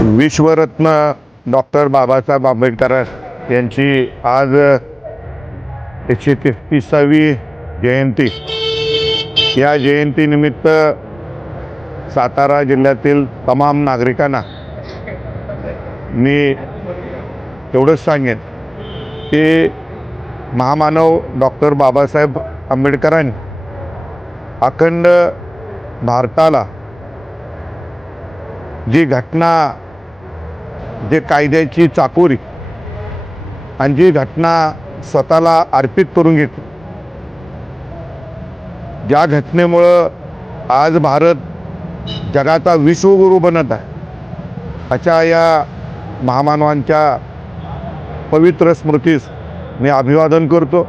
विश्वरत्न doctor Babasaheb Ambedkar यांची आज एकशे तेहतीसावी जयंती. या जयंतीनिमित्त सातारा जिल्ह्यातील तमाम नागरिकांना मी एवढंच सांगेन की महामानव डॉक्टर बाबासाहेब आंबेडकरांनी अखंड भारताला जी घटना जे कायद्याची चाकोरी आणि जी घटना स्वतःला अर्पित करून घेतली ज्या घटनेमुळं आज भारत जगाचा विश्वगुरू बनत आहे. अशा या महामानवांच्या पवित्र स्मृतीस मी अभिवादन करतो.